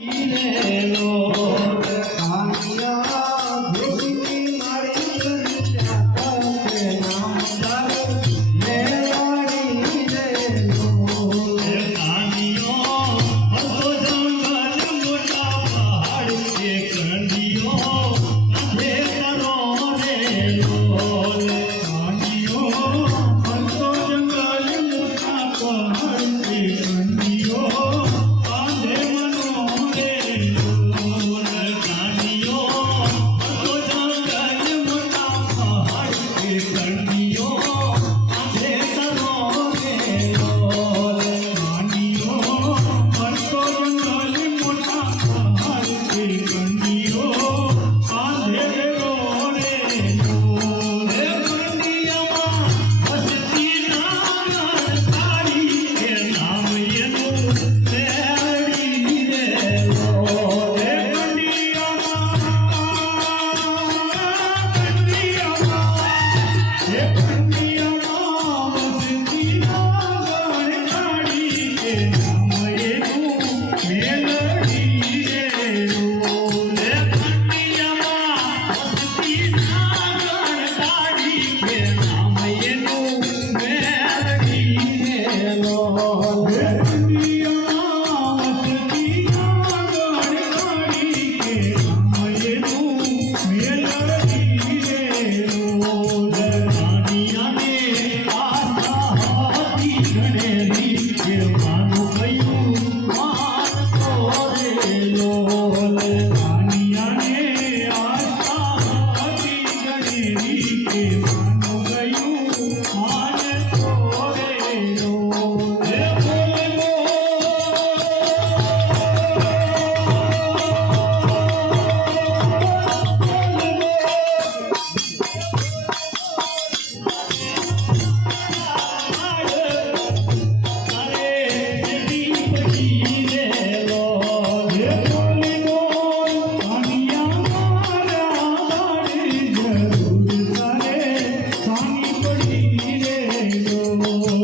Meldi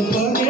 Yeah.